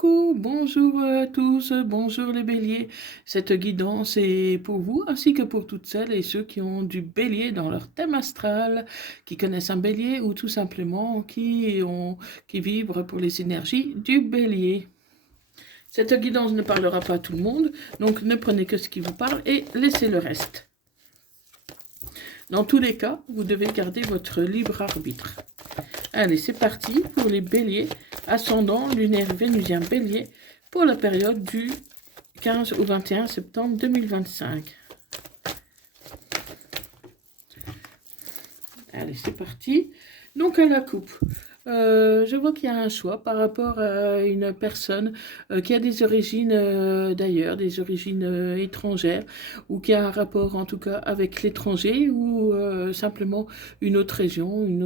Coucou, bonjour à tous, bonjour les béliers. Cette guidance est pour vous ainsi que pour toutes celles et ceux qui ont du bélier dans leur thème astral, qui connaissent un bélier ou tout simplement qui vibrent pour les énergies du bélier. Cette guidance ne parlera pas à tout le monde, donc ne prenez que ce qui vous parle et laissez le reste. Dans tous les cas, vous devez garder votre libre arbitre. Allez, c'est parti pour les béliers, ascendant lunaire vénusien bélier, pour la période du 15 au 21 septembre 2025. Allez, c'est parti. Donc, à la coupe. Je vois qu'il y a un choix par rapport à une personne qui a des origines d'ailleurs, des origines étrangères, ou qui a un rapport en tout cas avec l'étranger, ou simplement une autre région, un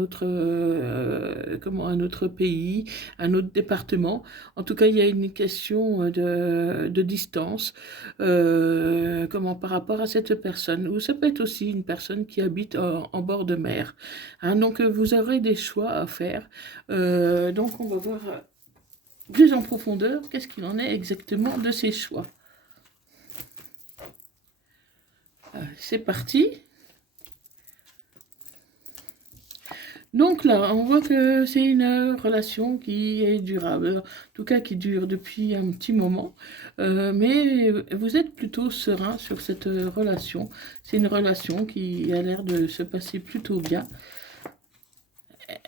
autre pays, un autre département. En tout cas, il y a une question de distance par rapport à cette personne. Ou ça peut être aussi une personne qui habite en bord de mer. Hein, donc, vous aurez des choix à faire. Donc on va voir plus en profondeur qu'est-ce qu'il en est exactement de ces choix. C'est parti. Donc là, on voit que c'est une relation qui est durable, en tout cas qui dure depuis un petit moment, mais vous êtes plutôt serein sur cette relation. C'est une relation qui a l'air de se passer plutôt bien.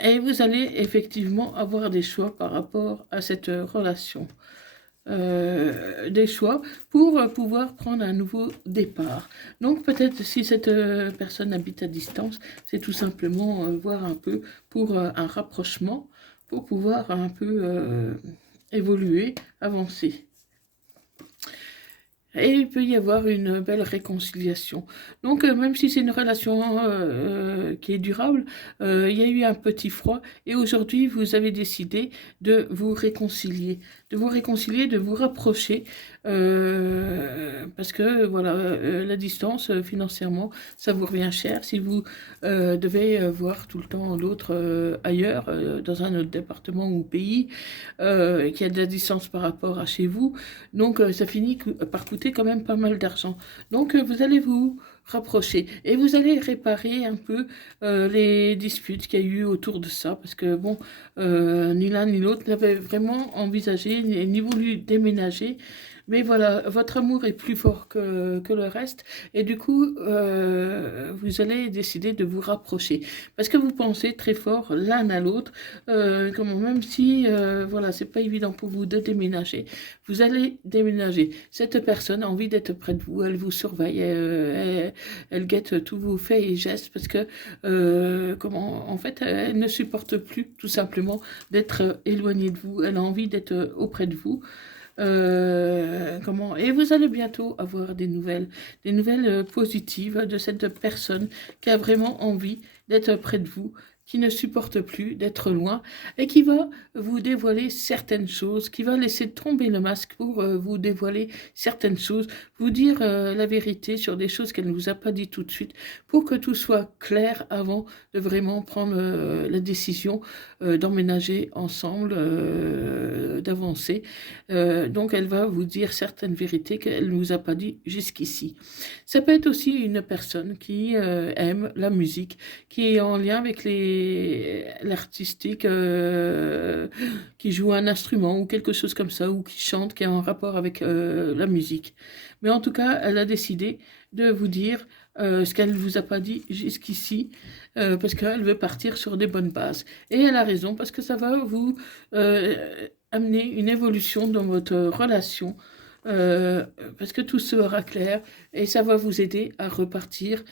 Et vous allez effectivement avoir des choix par rapport à cette relation. Des choix pour pouvoir prendre un nouveau départ. Donc peut-être si cette personne habite à distance, c'est tout simplement voir un peu pour un rapprochement, pour pouvoir un peu évoluer, avancer. Et il peut y avoir une belle réconciliation. Donc, même si c'est une relation qui est durable, il y a eu un petit froid et aujourd'hui, vous avez décidé de vous réconcilier, de vous rapprocher, parce que voilà, la distance financièrement, ça vous revient cher. Si vous devez voir tout le temps l'autre ailleurs, dans un autre département ou pays, qui a de la distance par rapport à chez vous, donc ça finit par coûter quand même pas mal d'argent. Donc vous allez vous rapprocher et vous allez réparer un peu les disputes qu'il y a eu autour de ça, parce que bon, ni l'un ni l'autre n'avait vraiment envisagé ni voulu déménager. Mais voilà, votre amour est plus fort que le reste. Et du coup, vous allez décider de vous rapprocher. Parce que vous pensez très fort l'un à l'autre. Même si, voilà, c'est pas évident pour vous de déménager. Vous allez déménager. Cette personne a envie d'être près de vous. Elle vous surveille. Elle guette tous vos faits et gestes. Parce que, en fait, elle ne supporte plus, tout simplement, d'être éloignée de vous. Elle a envie d'être auprès de vous. Et vous allez bientôt avoir des nouvelles positives de cette personne qui a vraiment envie d'être près de vous, qui ne supporte plus d'être loin et qui va vous dévoiler certaines choses, qui va laisser tomber le masque pour vous dévoiler certaines choses, vous dire la vérité sur des choses qu'elle ne vous a pas dit tout de suite, pour que tout soit clair avant de vraiment prendre la décision d'emménager ensemble, d'avancer. Donc elle va vous dire certaines vérités qu'elle ne vous a pas dit jusqu'ici. Ça peut être aussi une personne qui aime la musique, qui est en lien avec l'artistique, qui joue un instrument ou quelque chose comme ça, ou qui chante, qui est en rapport avec la musique. Mais en tout cas, elle a décidé de vous dire ce qu'elle ne vous a pas dit jusqu'ici, parce qu'elle veut partir sur des bonnes bases. Et elle a raison, parce que ça va vous amener une évolution dans votre relation, parce que tout sera clair et ça va vous aider à repartir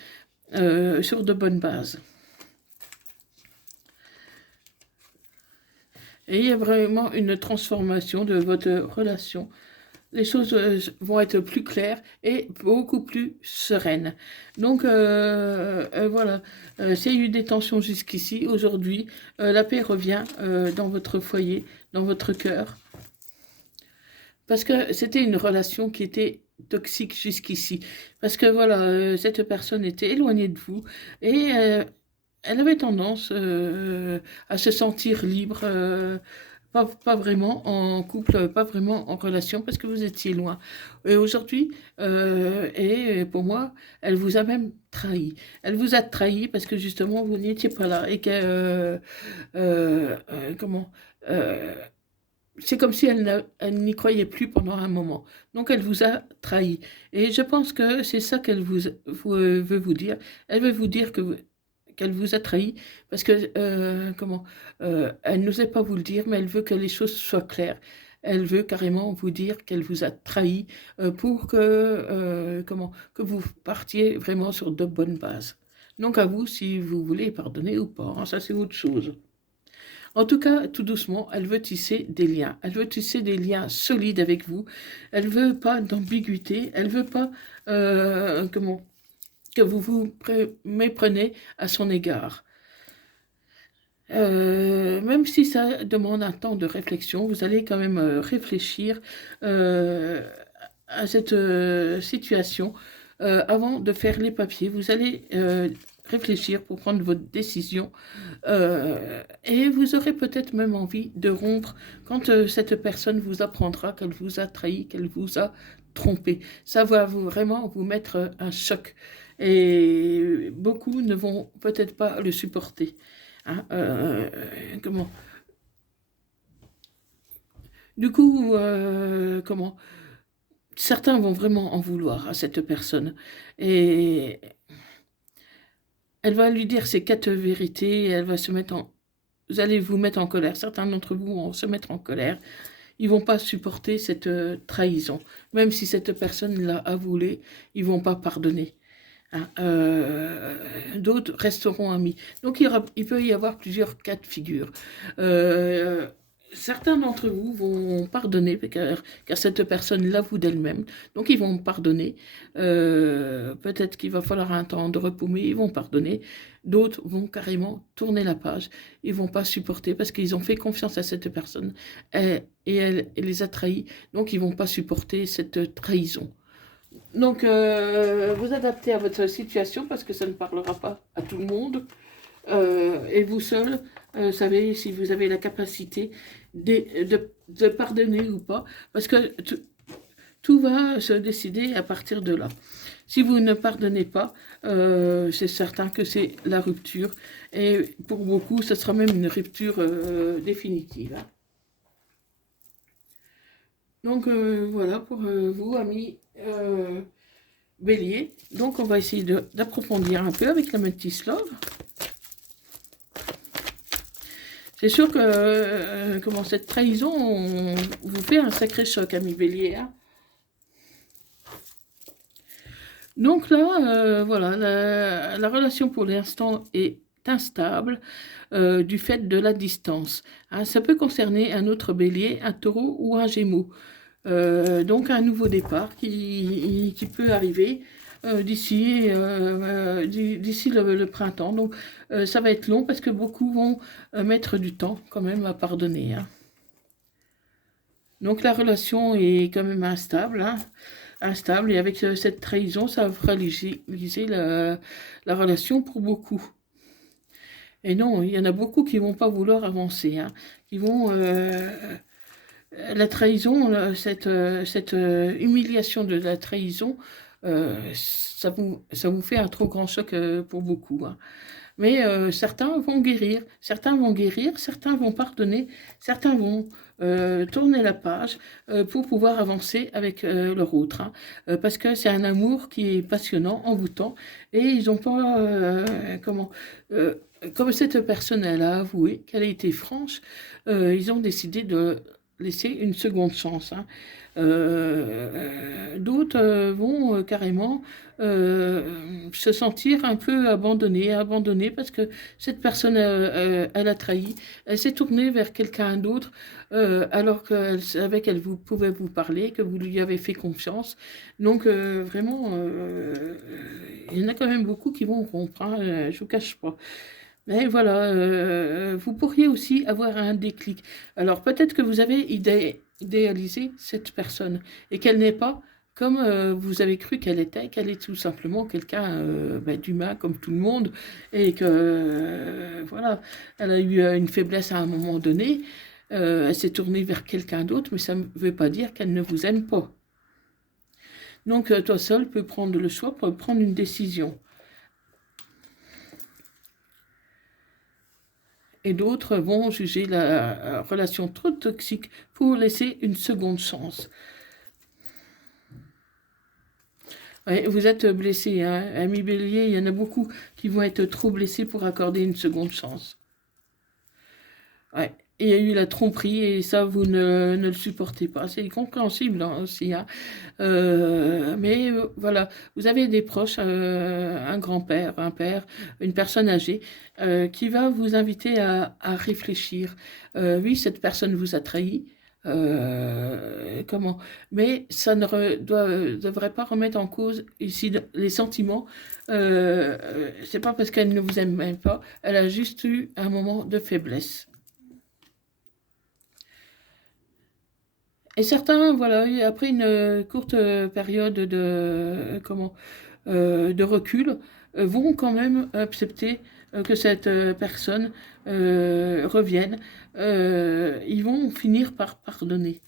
sur de bonnes bases. Et il y a vraiment une transformation de votre relation. Les choses vont être plus claires et beaucoup plus sereines. Donc voilà, s'il y a eu des tensions jusqu'ici, aujourd'hui, la paix revient dans votre foyer, dans votre cœur. Parce que c'était une relation qui était toxique jusqu'ici. Parce que voilà, cette personne était éloignée de vous et elle avait tendance à se sentir libre pas vraiment en couple, pas vraiment en relation, parce que vous étiez loin. Et aujourd'hui, et pour moi, elle vous a même trahi. Elle vous a trahi parce que justement, vous n'étiez pas là et que, comment, euh, c'est comme si elle n'y croyait plus pendant un moment. Donc, elle vous a trahi. Et je pense que c'est ça qu'elle veut vous dire. Elle veut vous dire qu'elle vous a trahi parce que, elle n'osait pas vous le dire, mais elle veut que les choses soient claires. Elle veut carrément vous dire qu'elle vous a trahi pour que vous partiez vraiment sur de bonnes bases. Donc, à vous si vous voulez pardonner ou pas, hein, ça c'est autre chose. En tout cas, tout doucement, elle veut tisser des liens. Elle veut tisser des liens solides avec vous. Elle veut pas d'ambiguïté. Elle veut pas que vous vous méprenez à son égard. Même si ça demande un temps de réflexion, vous allez quand même réfléchir à cette situation avant de faire les papiers. Vous allez réfléchir pour prendre votre décision et vous aurez peut-être même envie de rompre quand cette personne vous apprendra qu'elle vous a trahi, qu'elle vous a trompé. Ça va vraiment vous mettre un choc et beaucoup ne vont peut-être pas le supporter. Hein, comment Du coup, certains vont vraiment en vouloir à cette personne et elle va lui dire ses 4 vérités, elle va se mettre en vous allez vous mettre en colère. Certains d'entre vous vont se mettre en colère. Ils vont pas supporter cette trahison. Même si cette personne l'a avoué, ils vont pas pardonner. Hein. D'autres resteront amis. Donc il peut y avoir plusieurs cas de figure. Certains d'entre vous vont pardonner car cette personne l'avoue d'elle-même. Donc ils vont pardonner. Peut-être qu'il va falloir un temps de repos, mais ils vont pardonner. D'autres vont carrément tourner la page. Ils vont pas supporter parce qu'ils ont fait confiance à cette personne et elle les a trahis. Donc ils vont pas supporter cette trahison. Donc, vous adaptez à votre situation parce que ça ne parlera pas à tout le monde. Et vous seul, savez si vous avez la capacité de pardonner ou pas. Parce que tout va se décider à partir de là. Si vous ne pardonnez pas, c'est certain que c'est la rupture. Et pour beaucoup, ce sera même une rupture définitive. Hein. Donc voilà pour vous, amis Bélier. Donc on va essayer d'approfondir un peu avec la Métis Love. C'est sûr que cette trahison vous fait un sacré choc, ami Bélier. Hein. Donc là, voilà, la relation pour l'instant est instable du fait de la distance. Hein, ça peut concerner un autre Bélier, un Taureau ou un Gémeaux. Donc un nouveau départ qui peut arriver d'ici le printemps. Donc ça va être long parce que beaucoup vont mettre du temps quand même à pardonner. Hein. Donc la relation est quand même instable. Hein. Instable et avec cette trahison, ça va fragiliser la relation pour beaucoup. Et non, il y en a beaucoup qui vont pas vouloir avancer, hein, qui vont la trahison, cette humiliation de la trahison, ça vous fait un trop grand choc pour beaucoup. Hein. Mais certains vont guérir, certains vont pardonner, certains vont tourner la page pour pouvoir avancer avec leur autre. Hein. Parce que c'est un amour qui est passionnant, envoûtant, et ils n'ont pas, comme cette personne, elle a avoué qu'elle a été franche, ils ont décidé de laisser une seconde chance. Hein. D'autres vont carrément se sentir un peu abandonnés parce que cette personne, elle a trahi, elle s'est tournée vers quelqu'un d'autre alors qu'elle savait qu'elle pouvait vous parler, que vous lui avez fait confiance. Donc vraiment, il y en a quand même beaucoup qui vont rompre, hein, je vous cache pas. Mais voilà, vous pourriez aussi avoir un déclic. Alors peut-être que vous avez idéalisé cette personne et qu'elle n'est pas comme vous avez cru qu'elle est tout simplement quelqu'un d'humain comme tout le monde et que voilà, elle a eu une faiblesse à un moment donné. Elle s'est tournée vers quelqu'un d'autre, mais ça ne veut pas dire qu'elle ne vous aime pas. Donc, toi seul peux prendre le choix pour prendre une décision. Et d'autres vont juger la relation trop toxique pour laisser une seconde chance. Ouais, vous êtes blessé, hein, ami Bélier, il y en a beaucoup qui vont être trop blessés pour accorder une seconde chance. Ouais. Il y a eu la tromperie et ça, vous ne le supportez pas. C'est compréhensible hein, aussi. Hein. Mais voilà, vous avez des proches, un grand-père, un père, une personne âgée, qui va vous inviter à réfléchir. Oui, cette personne vous a trahi. Comment Mais ça ne devrait pas remettre en cause ici les sentiments. C'est pas parce qu'elle ne vous aime même pas, elle a juste eu un moment de faiblesse. Et certains, voilà, après une courte période de recul, vont quand même accepter que cette personne revienne. Ils vont finir par pardonner.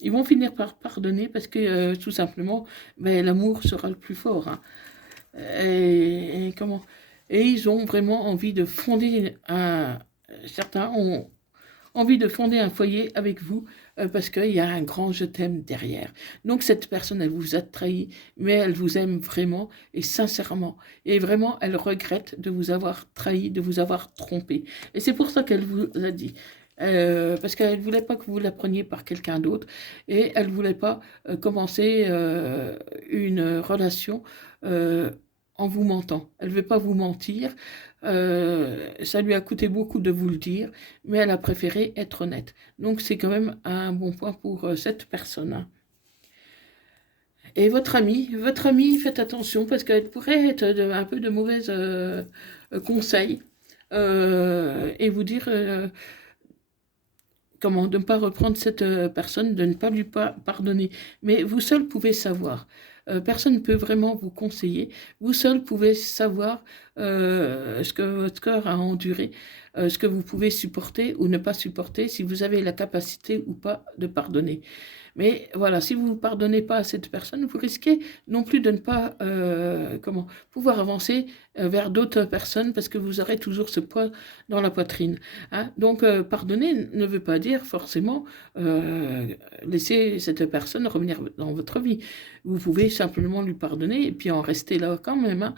Ils vont finir par pardonner parce que tout simplement, ben, l'amour sera le plus fort. Hein. Et ils ont vraiment envie de fonder un. Certains ont envie de fonder un foyer avec vous parce qu'il y a un grand je t'aime derrière. Donc cette personne, elle vous a trahi, mais elle vous aime vraiment et sincèrement. Et vraiment, elle regrette de vous avoir trahi, de vous avoir trompé. Et c'est pour ça qu'elle vous a dit. Parce qu'elle ne voulait pas que vous la preniez par quelqu'un d'autre et elle ne voulait pas commencer une relation en vous mentant. Elle ne veut pas vous mentir. Ça lui a coûté beaucoup de vous le dire, mais elle a préféré être honnête. Donc c'est quand même un bon point pour cette personne. Hein. Et votre amie, faites attention parce qu'elle pourrait être un peu de mauvais conseils et vous dire comment de ne pas reprendre cette personne, de ne pas lui pardonner. Mais vous seul pouvez savoir. Personne ne peut vraiment vous conseiller. Vous seul pouvez savoir ce que votre cœur a enduré, ce que vous pouvez supporter ou ne pas supporter, si vous avez la capacité ou pas de pardonner. Mais voilà, si vous ne pardonnez pas à cette personne, vous risquez non plus de ne pas pouvoir avancer vers d'autres personnes parce que vous aurez toujours ce poids dans la poitrine. Hein. Donc, pardonner ne veut pas dire forcément laisser cette personne revenir dans votre vie. Vous pouvez simplement lui pardonner et puis en rester là quand même. Hein.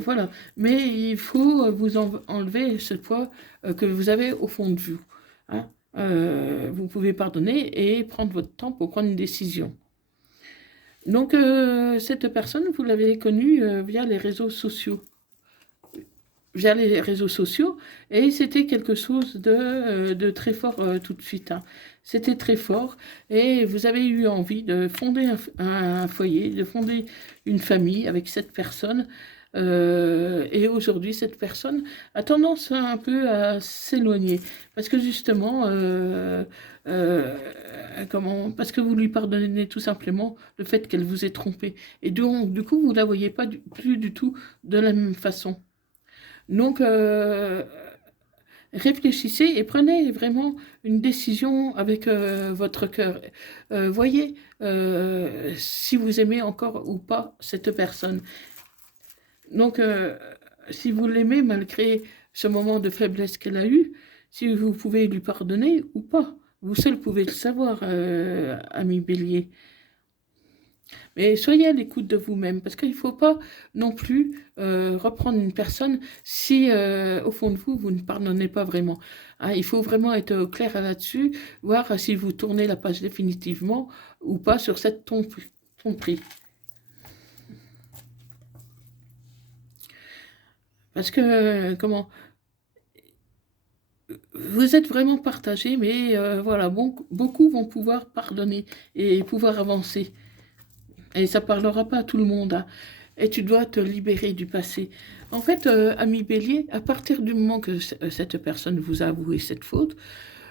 Voilà. Mais il faut vous enlever ce poids que vous avez au fond de vous. Hein. Vous pouvez pardonner et prendre votre temps pour prendre une décision. Donc, cette personne, vous l'avez connue via les réseaux sociaux. Via les réseaux sociaux, et c'était quelque chose de très fort tout de suite. Hein. C'était très fort, et vous avez eu envie de fonder un foyer, de fonder une famille avec cette personne. Et aujourd'hui, cette personne a tendance un peu à s'éloigner parce que justement, parce que vous lui pardonnez tout simplement le fait qu'elle vous ait trompé. Et donc, du coup, vous la voyez pas plus du tout de la même façon. Donc, réfléchissez et prenez vraiment une décision avec votre cœur. Voyez si vous aimez encore ou pas cette personne. Donc, si vous l'aimez malgré ce moment de faiblesse qu'elle a eu, si vous pouvez lui pardonner ou pas. Vous seul pouvez le savoir, ami Bélier. Mais soyez à l'écoute de vous-même, parce qu'il ne faut pas non plus reprendre une personne si, au fond de vous, vous ne pardonnez pas vraiment. Hein, il faut vraiment être clair là-dessus, voir si vous tournez la page définitivement ou pas sur cette tromperie. Parce que, vous êtes vraiment partagé, mais voilà, beaucoup vont pouvoir pardonner et pouvoir avancer. Et ça parlera pas à tout le monde. Hein. Et tu dois te libérer du passé. En fait, ami Bélier, à partir du moment que cette personne vous a avoué cette faute,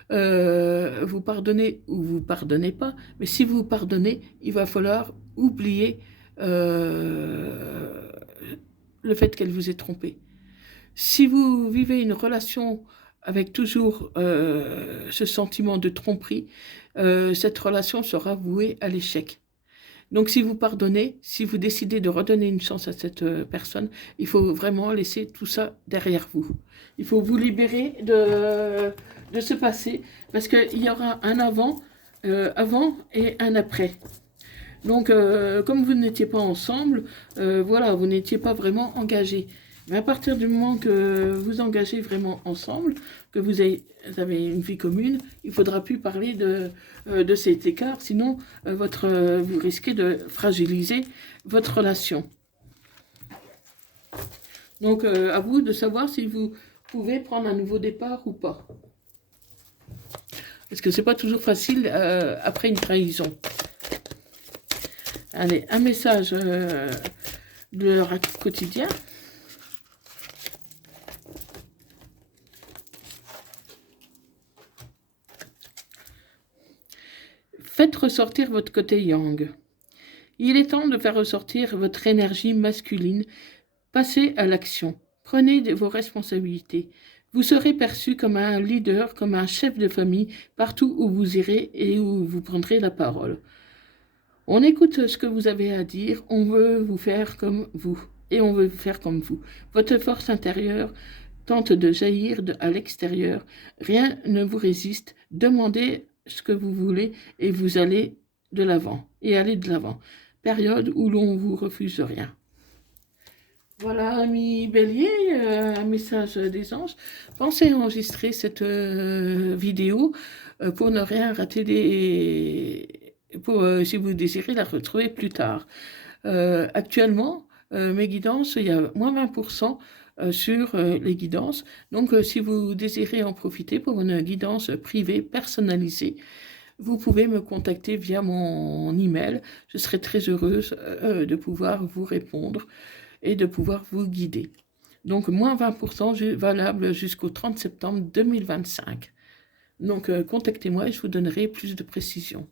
vous pardonnez ou vous pardonnez pas, mais si vous pardonnez, il va falloir oublier le fait qu'elle vous ait trompé. Si vous vivez une relation avec toujours ce sentiment de tromperie, cette relation sera vouée à l'échec. Donc si vous pardonnez, si vous décidez de redonner une chance à cette personne, il faut vraiment laisser tout ça derrière vous. Il faut vous libérer de ce passé, parce qu'il y aura un avant et un après. Donc, comme vous n'étiez pas ensemble, voilà, vous n'étiez pas vraiment engagés. Mais à partir du moment que vous engagez vraiment ensemble, que vous avez une vie commune, il ne faudra plus parler de cet écart, sinon vous risquez de fragiliser votre relation. Donc, à vous de savoir si vous pouvez prendre un nouveau départ ou pas. Parce que c'est pas toujours facile après une trahison. Allez, un message de leur quotidien. Faites ressortir votre côté yang. Il est temps de faire ressortir votre énergie masculine. Passez à l'action. Prenez vos responsabilités. Vous serez perçu comme un leader, comme un chef de famille, partout où vous irez et où vous prendrez la parole. On écoute ce que vous avez à dire, on veut vous faire comme vous, et on veut vous faire comme vous. Votre force intérieure tente de jaillir à l'extérieur, rien ne vous résiste, demandez ce que vous voulez et vous allez de l'avant, Période où l'on vous refuse rien. Voilà, amis Bélier, un message des anges. Pensez à enregistrer cette vidéo pour ne rien rater si vous désirez la retrouver plus tard. Actuellement, mes guidances, il y a moins 20% sur les guidances. Donc, si vous désirez en profiter pour une guidance privée, personnalisée, vous pouvez me contacter via mon email. Je serai très heureuse de pouvoir vous répondre et de pouvoir vous guider. Donc, moins 20% valable jusqu'au 30 septembre 2025. Donc, contactez-moi et je vous donnerai plus de précisions.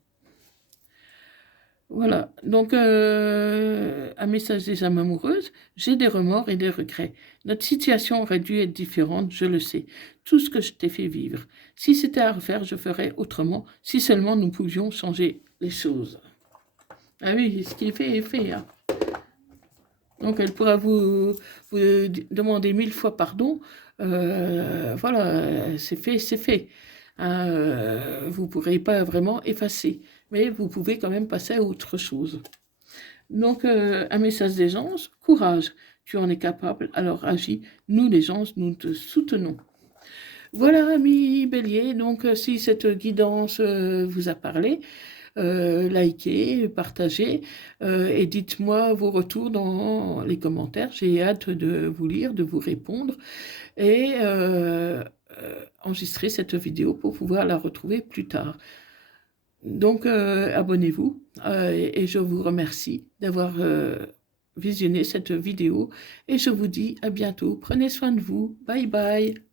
Voilà, donc un message des âmes amoureuses. J'ai des remords et des regrets. Notre situation aurait dû être différente, je le sais. Tout ce que je t'ai fait vivre. Si c'était à refaire, je ferais autrement. Si seulement nous pouvions changer les choses. Ah oui, ce qui est fait est fait. Hein. Donc elle pourra vous demander 1000 fois pardon. Voilà, c'est fait, c'est fait. Vous ne pourrez pas vraiment effacer, mais vous pouvez quand même passer à autre chose. Donc, un message des anges, courage, tu en es capable, alors agis, nous les anges, nous te soutenons. Voilà, amis Bélier, donc si cette guidance vous a parlé, likez, partagez et dites-moi vos retours dans les commentaires. J'ai hâte de vous lire, de vous répondre et enregistrer cette vidéo pour pouvoir la retrouver plus tard. Donc, abonnez-vous et je vous remercie d'avoir visionné cette vidéo et je vous dis à bientôt. Prenez soin de vous. Bye bye.